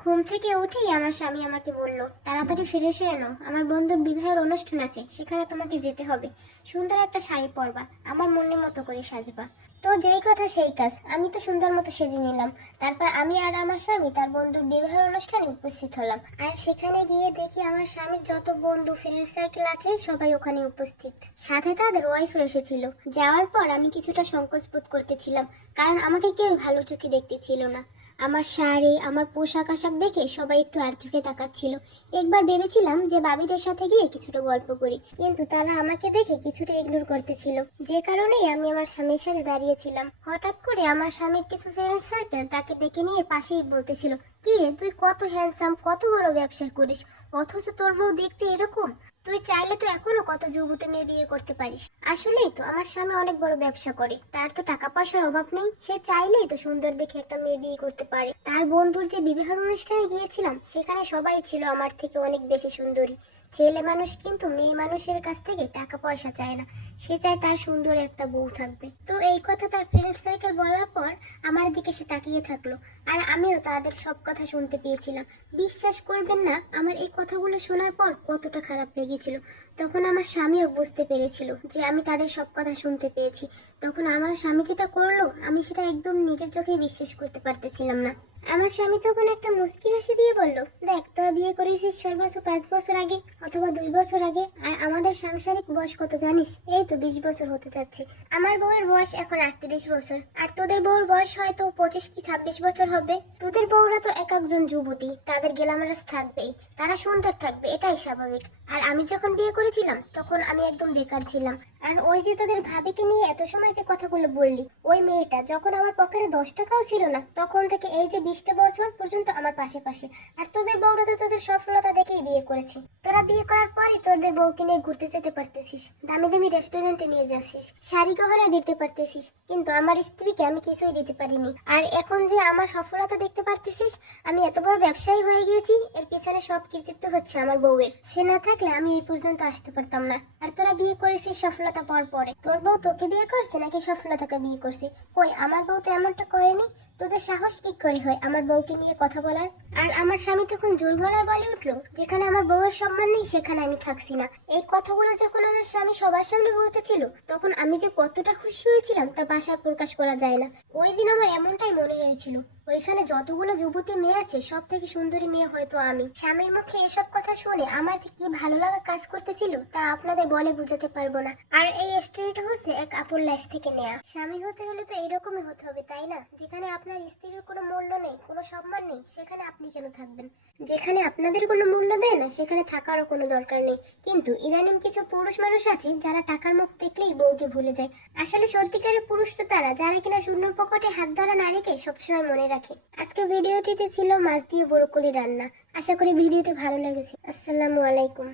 ঘুম থেকে উঠেই আমার স্বামী আমাকে বলল, তাড়াতাড়ি ফিরে এসে এনো। আমার বন্ধুর বিবাহের অনুষ্ঠান আছে, সেখানে তোমাকে যেতে হবে। সুন্দর একটা শাড়ি পরবা, আমার মনের মতো করে সাজবা। তো যেই কথা সেই কাজ, আমি তো সুন্দর মতো সেজে নিলাম। তারপর আমি আর আমার স্বামী তার বন্ধুর বিবাহের অনুষ্ঠানে উপস্থিত হলাম। আর সেখানে গিয়ে দেখি আমার স্বামীর যত বন্ধু ফ্রেন্ড সাইকেল আছে, সবাই ওখানে উপস্থিত। সাথে তাদের ওয়াইফও এসেছিল। যাওয়ার পর আমি কিছুটা সংকোচ বোধ করতেছিলাম, কারণ আমাকে কেউ ভালো চোখে দেখতে ছিল না। আমার শাড়ি, আমার পোশাক আশাক দেখে সবাই একটু আর চোখে তাকাচ্ছিল। একবার ভেবেছিলাম যে বাবিদের সাথে গিয়ে কিছুটা গল্প করি, কিন্তু তারা আমাকে দেখে কিছুটা ইগনোর করতেছিল। যে কারণেই আমি আমার স্বামীর সাথে দাঁড়িয়েছিলাম। হঠাৎ করে আমার স্বামীর কিছু ফ্রেন্ড সার্কেল তাকে ডেকে নিয়ে পাশেই বলতেছিল, কি তুই কত হ্যান্ডসাম কত বড় ব্যবসা করিস? অথচ তোর বউ দেখতে এরকম? তুই চাইলে তো এখনও কত যুবতী মেয়ে বিয়ে করতে পারিস। আসলেই তো, আমার স্বামী অনেক বড় ব্যবসা করে। তার তো টাকা পয়সার অভাব নেই। সে চাইলেই তো সুন্দর দেখে একটা মেয়ে বিয়ে করতে পারে। তার বন্ধুর যে বিবাহের অনুষ্ঠানে গিয়েছিলাম, সেখানে সবাই ছিল আমার থেকে অনেক বেশি সুন্দরী। ছেলে মানুষ কিন্তু মেয়ে মানুষের কাছ থেকে টাকা পয়সা চায় না। সে চায় তার সুন্দর একটা বউ থাকবে। তো এই কথা তার ফ্রেন্ড সার্কেল বলার পর আমার দিকে সে তাকিয়ে থাকল। আর আমিও তাদের সব কথা শুনতে পেয়েছিলাম। বিশ্বাস করবেন না, আমার এই কথাগুলো শোনার পর কতটা খারাপ লেগেছিল তখন আমার স্বামীও বুঝতে পেরেছিল যে আমি তাদের সব কথা শুনতে পেয়েছি। তখন আমার স্বামী যেটা করল, আমি সেটা একদম নিজের চোখে বিশ্বাস করতে পারতেছিলাম না। আমার স্বামী তখন একটা মুস্কি হাসি দিয়ে বলল, দেখ, তোরা বিয়ে করেছিস সর্বোচ্চ পাঁচ বছর আগে অথবা দুই বছর আগে, আর আমাদের সাংসারিক বয়স কত জানিস? এই তো বিশ বছর হতে যাচ্ছে। আমার বউয়ের বয়স এখন আটত্রিশ বছর, আর তোদের বউর বয়স হয়তো পঁচিশ কি ছাব্বিশ বছর হবে। তোদের বউরা তো এক একজন যুবতী, তাদের গেলামারাস থাকবেই, তারা সুন্দর থাকবে, এটাই স্বাভাবিক। আর আমি যখন বিয়ে করেছিলাম, তখন আমি একদম বেকার ছিলাম। আর ওই যে তোদের ভাবিকে নিয়ে এত সময় যে কথাগুলো বললি, ওই মেয়েটা যখন আমার পকেটে দশ টাকাও ছিল না, তখন থেকে এই যে বিশটা বছর পর্যন্ত আমার পাশে পাশে। আর তোদের বউরা তো তোদের সফলতা দেখেই বিয়ে করেছে। তোরা বিয়ে করার পরে তোদের বউকে নিয়ে ঘুরতে যেতে পারতেছিস। দামি দামি রেস্টুরেন্টে নিয়ে যাচ্ছিস। শাড়ি গহনা দিতে পারতেছিস। কিন্তু আমার স্ত্রীকে আমি কিছুই দিতে পারিনি। আর এখন যে আমার সফলতা দেখতে পারতেছিস, আমি এত বড় ব্যবসায়ী হয়ে গিয়েছি, এর পিছনে সব কৃতিত্ব হচ্ছে আমার বউয়ের। সে না থাকলে আমি এই পর্যন্ত আসতে পারতাম না। আর তোরা বিয়ে করেছিস সফলতা পর পরে। তোর বউ তোকে বিয়ে করছে নাকি সফলতাকে বিয়ে করছে? কই, আমার বউ তো এমনটা করেনি? তোদের সাহস কি করে হয় আমার বউকে নিয়ে কথা বলার? আর আমার স্বামী তখন জোর গলায় বলে উঠল, যেখানে আমার বউয়ের সম্মান নেই, সেখানে আমি থাকছি না। এই কথাগুলো যখন আমার স্বামী সবার সামনে বলতেছিল তখন আমি যে কতটা খুশি হয়েছিলাম তা ভাষায় প্রকাশ করা যায় না। ওই দিন আমার এমনটাই মনে হয়েছিল। ওইখানে যতগুলো যুবতী মেয়ে আছে সব থেকে সুন্দরী মেয়ে হয়তো আমি। স্বামীর মুখে এসব কথা শুনে আমার যে কি ভালো লাগা কাজ করতেছিল, তা আপনাদের বলে বুঝাতে পারব না। আর এই স্টোরিটা হচ্ছে এক আপুর লাইফ থেকে নেয়া। স্বামী হতে হলে তো এরকমই হতে হবে, তাই না? যেখানে আপনার স্ত্রীর কোনো মূল্য নেই, কোনো সম্মান নেই, সেখানে আপনি কেন থাকবেন? যেখানে আপনাদের কোনো মূল্য দেয় না, সেখানে থাকারও কোনো দরকার নেই। কিন্তু ইদানিং কিছু পুরুষ মানুষ আছে, যারা টাকার মুখ দেখলেই বউকে ভুলে যায়। আসলে সত্যিকারের পুরুষ তো তারা, যারা কিনা শূন্য পকেটে হাত ধরা নারীকে সবসময় মনে রাখে। আজকে ভিডিওটিতে ছিল মাছ দিয়ে বরকলি রান্না। আশা করি ভিডিওটি ভালো লেগেছে। আসসালামু আলাইকুম।